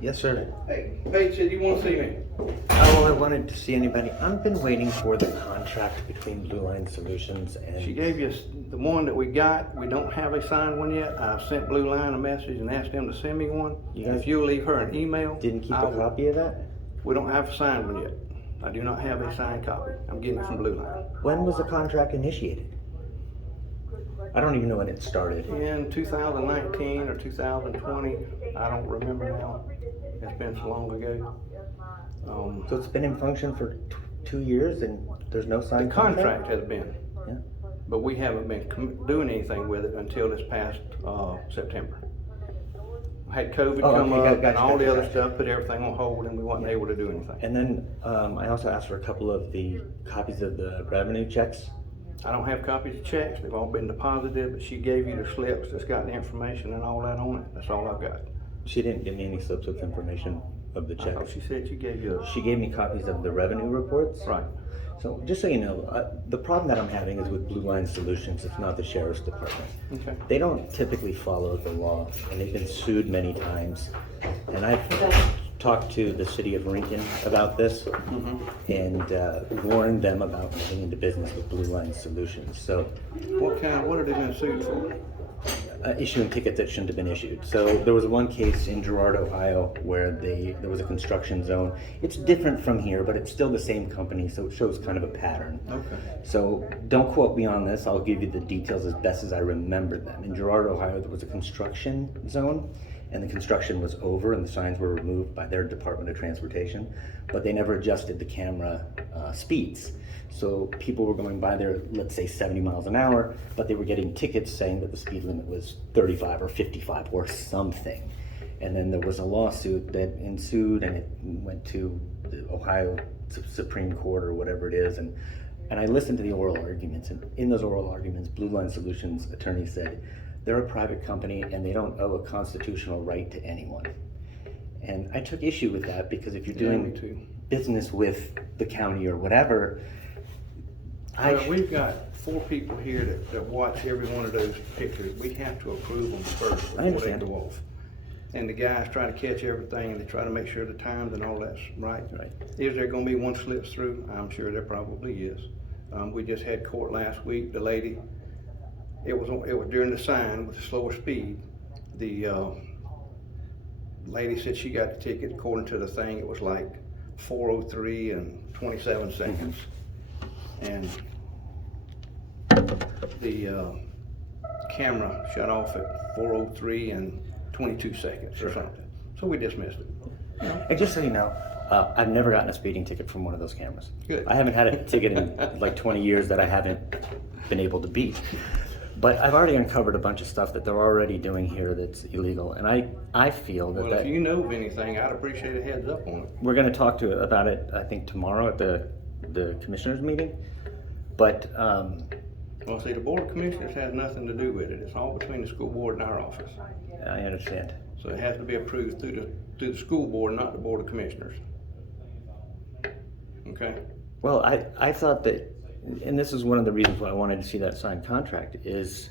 Yes, sir. Hey, Paige said you want to see me. Oh, I wanted to see anybody. I've been waiting for the contract between Blue Line Solutions and... She gave you the one that we got. We don't have a signed one yet. I sent Blue Line a message and asked them to send me one. You guys if you'll leave her an email. Didn't keep a copy of that? We don't have a signed one yet. I do not have a signed copy. I'm getting it from Blue Line. When was the contract initiated? I don't even know when it started. In 2019 or 2020, I don't remember now. It's been so long ago. So it's been in function for 2 years and there's no signed contract has been. Yeah. But we haven't been doing anything with it until this past September. Had COVID come up and all the other stuff, put everything on hold, and we weren't able to do anything. And then I also asked for a couple of the copies of the revenue checks. I don't have copies of checks. They've all been deposited, but she gave you the slips that's got the information and all that on it. That's all I've got. She didn't give me any slips with information of the I thought checks. she said she gave you She gave me copies of the revenue reports. Right. So just so you know, the problem that I'm having is with Blue Line Solutions. It's not the Sheriff's Department. Okay. They don't typically follow the law, and they've been sued many times. And I've talked to the city of Lincoln about this and warned them about getting into business with Blue Line Solutions. So, what have they been sued for? Issuing tickets that shouldn't have been issued. So there was one case in Girard, Ohio, where there was a construction zone. It's different from here, but it's still the same company, so it shows kind of a pattern. Okay. So don't quote me on this. I'll give you the details as best as I remember them. In Girard, Ohio, there was a construction zone, and the construction was over, and the signs were removed by their Department of Transportation, but they never adjusted the camera speeds. So people were going by there, let's say 70 miles an hour, but they were getting tickets saying that the speed limit was 35 or 55 or something. And then there was a lawsuit that ensued, and it went to the Ohio Supreme Court or whatever it is. And I listened to the oral arguments, and in those oral arguments, Blue Line Solutions attorney said, they're a private company and they don't owe a constitutional right to anyone. And I took issue with that because if you're doing business with the county or whatever, we've got 4 people here that watch every one of those pictures. We have to approve them first before they go off. And the guys try to catch everything, and they try to make sure the times and all that's right. Right. Is there going to be one slips through? I'm sure there probably is. We just had court last week. The lady, it was during the sign with the slower speed. The lady said she got the ticket. According to the thing, it was like 4:03 and 27 seconds. And the camera shut off at 4:03 and 22 seconds or something. So we dismissed it. And just so you know, I've never gotten a speeding ticket from one of those cameras. Good. I haven't had a ticket in like 20 years that I haven't been able to beat. But I've already uncovered a bunch of stuff that they're already doing here that's illegal. And I feel that... Well, if you know of anything, I'd appreciate a heads up on it. We're going to talk about it, I think, tomorrow at the commissioners meeting. But well, see, the Board of Commissioners has nothing to do with it. It's all between the school board and our office. I understand. So it has to be approved through the school board, not the Board of Commissioners. Okay? Well, I thought that, and this is one of the reasons why I wanted to see that signed contract is...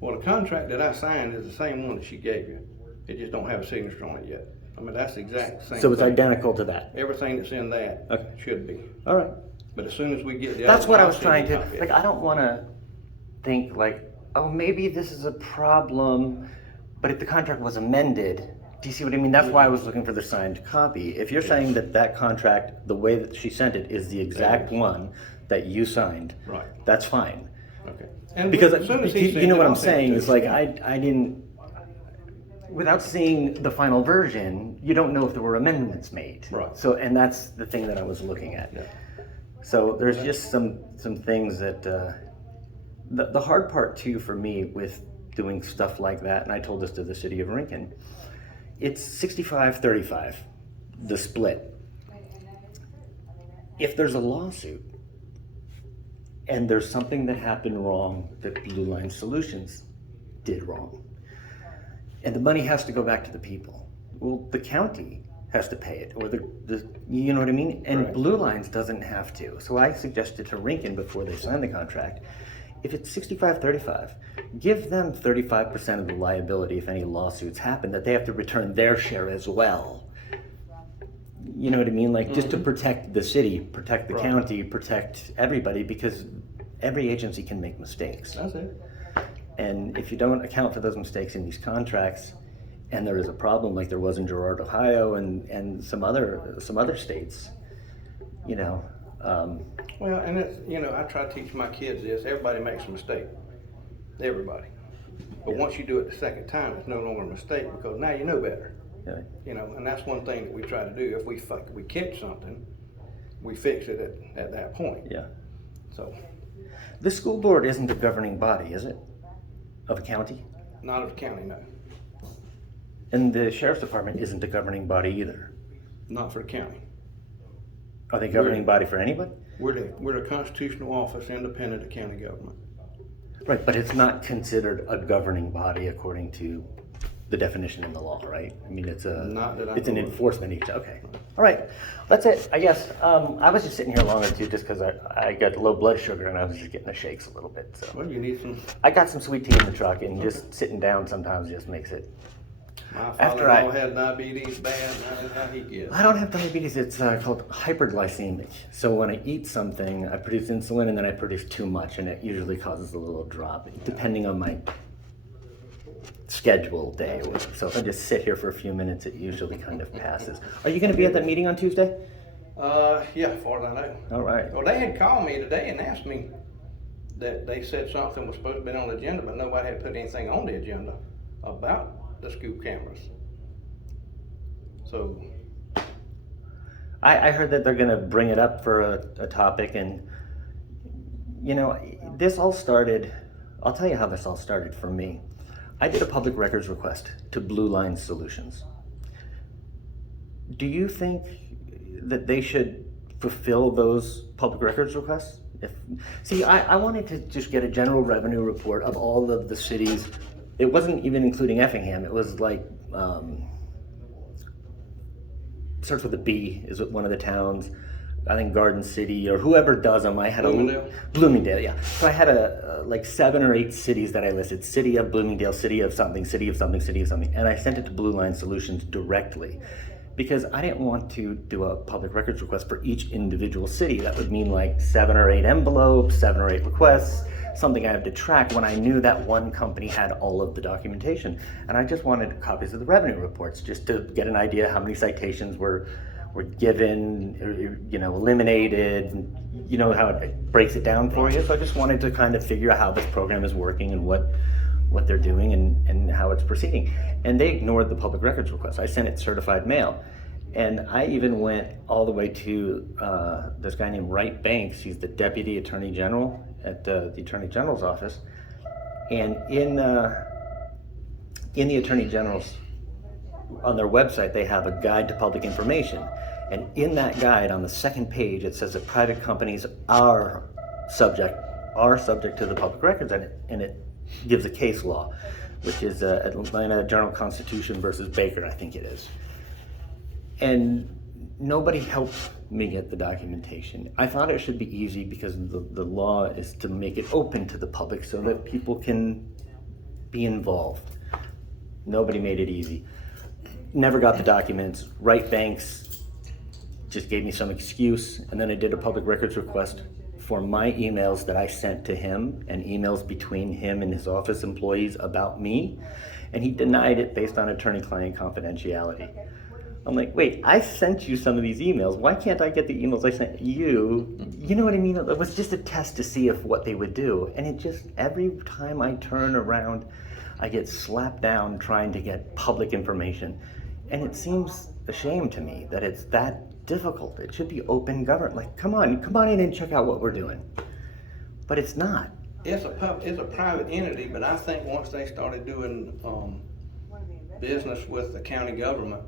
Well, the contract that I signed is the same one that she gave you. It just don't have a signature on it yet. I mean, that's the exact same So it's thing. identical to that? Everything that's in that should be. All right. But as soon as we get the That's other what one, I was trying to, I'll send you a like, copy. I don't want to think like, oh, maybe this is a problem, but if the contract was amended, do you see what I mean? That's why I was looking for the signed copy. If you're saying that that contract, the way that she sent it, is the exact one that you signed, Right. that's fine. Okay. And Because as soon as he you sends know it, what I'll I'm send it saying to is you. like, I didn't, without seeing the final version, you don't know if there were amendments made. Right. So, and that's the thing that I was looking at. Yeah. So there's just some things that, the hard part too for me with doing stuff like that, and I told this to the city of Lincoln, it's 65-35, the split. If there's a lawsuit and there's something that happened wrong that Blue Line Solutions did wrong, and the money has to go back to the people, well, the county has to pay it, or the you know what I mean? And Right. Blue Lines doesn't have to. So I suggested to Lincoln before they signed the contract, if it's 65-35, give them 35% of the liability if any lawsuits happen, that they have to return their share as well. You know what I mean? Like just to protect the city, protect the Right. county, protect everybody, because every agency can make mistakes. That's it. And if you don't account for those mistakes in these contracts, and there is a problem like there was in Girard, Ohio, and some other states, you know. Well, and it's, you know, I try to teach my kids this. Everybody makes a mistake. Everybody. But once you do it the second time, it's no longer a mistake because now you know better. Yeah. You know, and that's one thing that we try to do. If we catch something, we fix it at that point. Yeah. So, The school board isn't a governing body, is it? Of a county? not of the county, no. And the sheriff's department isn't a governing body either. Not for the county. Are they governing body for anybody? We're the constitutional office independent of county government. Right, but it's not considered a governing body according to the definition in the law, right? I mean, it's Not that I it's an know of. enforcement agency. Okay, all right, that's it. I guess I was just sitting here longer too, just because I got low blood sugar and I was just getting the shakes a little bit. So Well, you need some. I got some sweet tea in the truck, and just sitting down sometimes just makes it. My After father-in-law had diabetes bad, and how he gets. I don't have diabetes. It's called hyperglycemic. So when I eat something, I produce insulin, and then I produce too much, and it usually causes a little drop, depending on my schedule day. So if I just sit here for a few minutes, it usually kind of passes. Are you going to be at that meeting on Tuesday? Yeah, as far as I know. All right. Well, they had called me today and asked me that they said something was supposed to be on the agenda, but nobody had put anything on the agenda about the scoop cameras. So, I heard that they're going to bring it up for a topic, and you know, this all started. I'll tell you how this all started for me. I did a public records request to Blue Line Solutions. Do you think that they should fulfill those public records requests? I wanted to just get a general revenue report of all of the cities. It wasn't even including Effingham. It was like, starts with a B, is one of the towns. I think Garden City or whoever does them. I had Bloomingdale, yeah. So I had like 7 or 8 cities that I listed. City of Bloomingdale, city of something, city of something, city of something. And I sent it to Blue Line Solutions directly because I didn't want to do a public records request for each individual city. That would mean like 7 or 8 envelopes, 7 or 8 requests, something I have to track when I knew that one company had all of the documentation. And I just wanted copies of the revenue reports just to get an idea how many citations were given, you know, eliminated, you know how it breaks it down for you. So I just wanted to kind of figure out how this program is working and what they're doing and how it's proceeding. And they ignored the public records request. I sent it certified mail. And I even went all the way to this guy named Wright Banks. He's the Deputy Attorney General at the Attorney General's office. And in the Attorney General's, on their website, they have a guide to public information. And in that guide, on the second page, it says that private companies are subject to the public records, and it gives a case law, which is Atlanta Journal-Constitution versus Baker, I think it is. And nobody helped me get the documentation. I thought it should be easy because the law is to make it open to the public so that people can be involved. Nobody made it easy. Never got the documents. Wright Banks just gave me some excuse, and then I did a public records request for my emails that I sent to him and emails between him and his office employees about me, and he denied it based on attorney-client confidentiality. I'm like, wait, I sent you some of these emails. Why can't I get the emails I sent you? You know what I mean? It was just a test to see if what they would do, and it just, every time I turn around, I get slapped down trying to get public information. And it seems a shame to me that it's that difficult. It should be open government. Like, come on in and check out what we're doing. But it's not. it's a private entity, but I think once they started doing business with the county government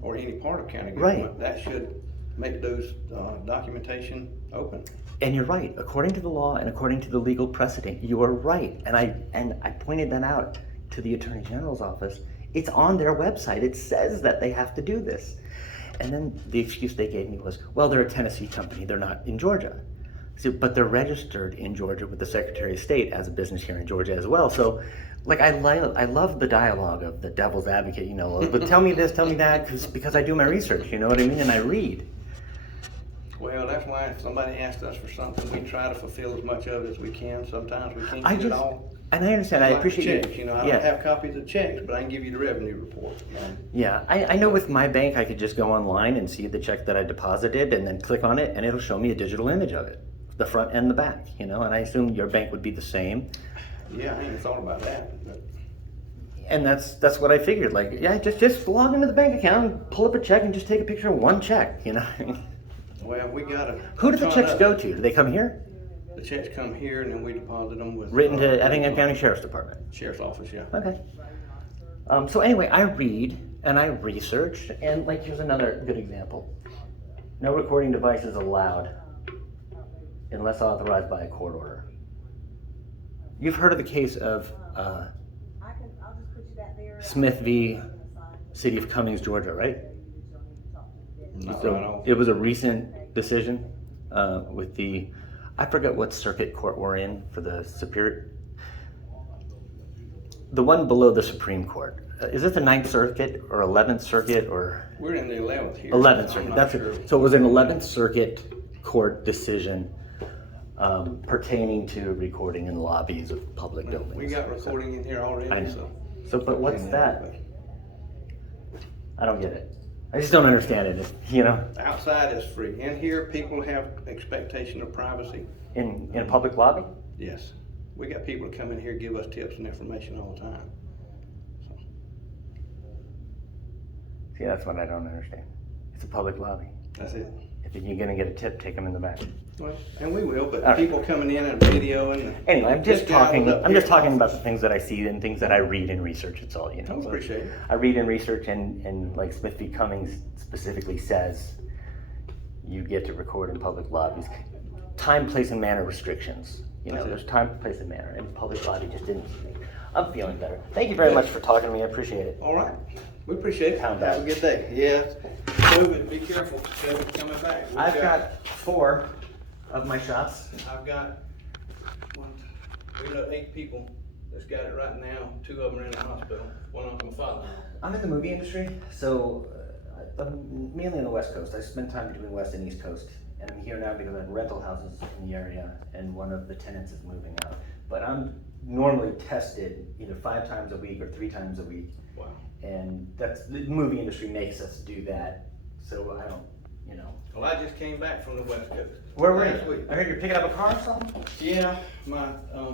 or any part of county government, that should make those documentation open. And you're right. According to the law and according to the legal precedent, you are right. And I pointed that out to the Attorney General's office. It's on their website. It says that they have to do this. And then the excuse they gave me was, well, they're a Tennessee company. They're not in Georgia. So, but they're registered in Georgia with the Secretary of State as a business here in Georgia as well. So like I love the dialogue of the devil's advocate, you know, but tell me this, tell me that, because I do my research, you know what I mean, and I read. Well, that's why if somebody asks us for something, we try to fulfill as much of it as we can. Sometimes we can't get it all. And I understand. I Like appreciate checks, you know, I don't have copies of checks, but I can give you the revenue report. Yeah, I know with my bank, I could just go online and see the check that I deposited and then click on it and it'll show me a digital image of it, the front and the back, you know, and I assume your bank would be the same. Yeah, I ain't thought about that. But... And that's what I figured, like, yeah, just log into the bank account, pull up a check and just take a picture of one check, you know. Well, we gotta... Who do the checks go to? Do they come here? The checks come here and then we deposit them with... Written to Effingham County Sheriff's Department? Sheriff's Office, yeah. Okay. So anyway, I read and I research, and like here's another good example. No recording device is allowed unless authorized by a court order. You've heard of the case of Smith v. City of Cummings, Georgia, right? So it was a recent decision with the, I forget what circuit court we're in for the Superior, the one below the Supreme Court. Is it the 9th Circuit or 11th Circuit or? We're in the 11th here. 11th Circuit, that's it. So it was an 11th Circuit court decision pertaining to recording in lobbies of public buildings. We got recording in here already. I know. So, but what's that? I don't get it. I just don't understand it, you know? Outside is free. In here, people have expectation of privacy. In a public lobby? Yes. We got people that come in here, give us tips and information all the time. So. See, that's what I don't understand. It's a public lobby. That's it. If you're gonna get a tip, take them in the back. Well, and we will, but right. People coming in and videoing. Anyway, I'm just talking about the things that I see and things that I read and research. It's all, you know. I appreciate it. I read and research, and like Smith v. Cummings specifically says, you get to record in public lobbies. Time, place, and manner restrictions. You know, there's time, place, and manner, and public lobby just didn't. I'm feeling better. Thank you very much for talking to me. I appreciate it. All right. We appreciate it. Have a good day. Yeah. COVID, be careful. COVID's coming back. I've got 4 of my shots. I've got we got 8 people that's got it right now. 2 of them are in the hospital. One of them my father. I'm in the movie industry, so I'm mainly on the West Coast. I spend time between West and East Coast, and I'm here now because I have rental houses in the area, and one of the tenants is moving out. But I'm normally tested either 5 times a week or 3 times a week. Wow. And that's, the movie industry makes us do that, so I don't, you know. Well, I just came back from the West Coast. Where were you? I heard you're picking up a car or something? Yeah, my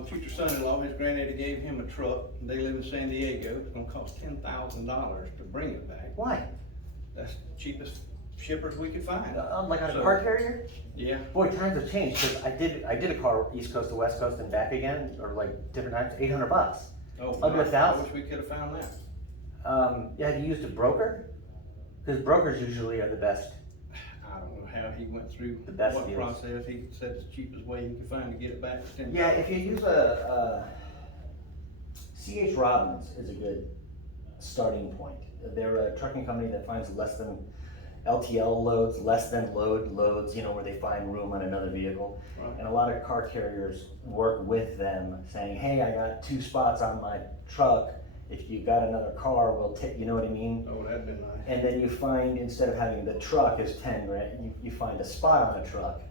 future son-in-law, his granddaddy gave him a truck. They live in San Diego. It's gonna cost $10,000 to bring it back. Why? That's the cheapest shippers we could find. Like on a car carrier? Yeah. Boy, times have changed, because I did a car East Coast to West Coast and back again, or like different times, $800. Oh, Under $1,000. I wish we could have found that. Yeah, have you used a broker? Because brokers usually are the best. I don't know how he went through The best what deals. process. He said it's the cheapest way he could find to get it back to 10. Yeah, if you use a C.H. Robbins is a good starting point. They're a trucking company that finds less than LTL loads, less than loads, you know, where they find room on another vehicle. Right. And a lot of car carriers work with them saying, hey, I got 2 spots on my truck. If you got another car, we'll take, you know what I mean? Oh, that'd been nice. And then you find, instead of having the truck is 10 grand, you find a spot on a truck.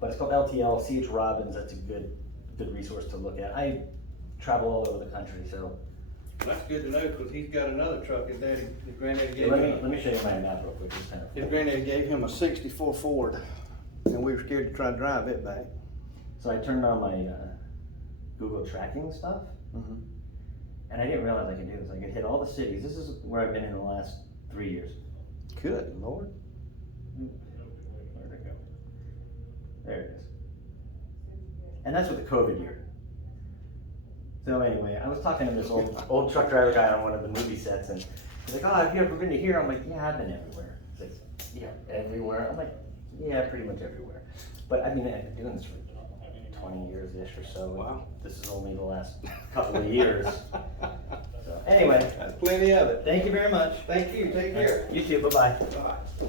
But it's called LTL, C.H. Robbins, that's a good resource to look at. I travel all over the country, so. That's good to know, because he's got another truck. His granddaddy gave Let him. me show you my map real quick. Just kind of. His granddaddy gave him a '64 Ford, and we were scared to try to drive it back. So I turned on my Google tracking stuff, and I didn't realize I could do this. I could hit all the cities. This is where I've been in the last 3 years. Good Lord. Where'd it go? There it is. And that's with the COVID year. So anyway, I was talking to this old truck driver guy on one of the movie sets, and he's like, oh, have you ever been to here? I'm like, yeah, I've been everywhere. He's like, yeah, everywhere? I'm like, yeah, pretty much everywhere. But I mean, I've been doing this for 20 years-ish or so. Wow. This is only the last couple of years. So anyway. That's plenty of it. Thank you very much. Thank you. Take care. You too. Bye-bye. Bye.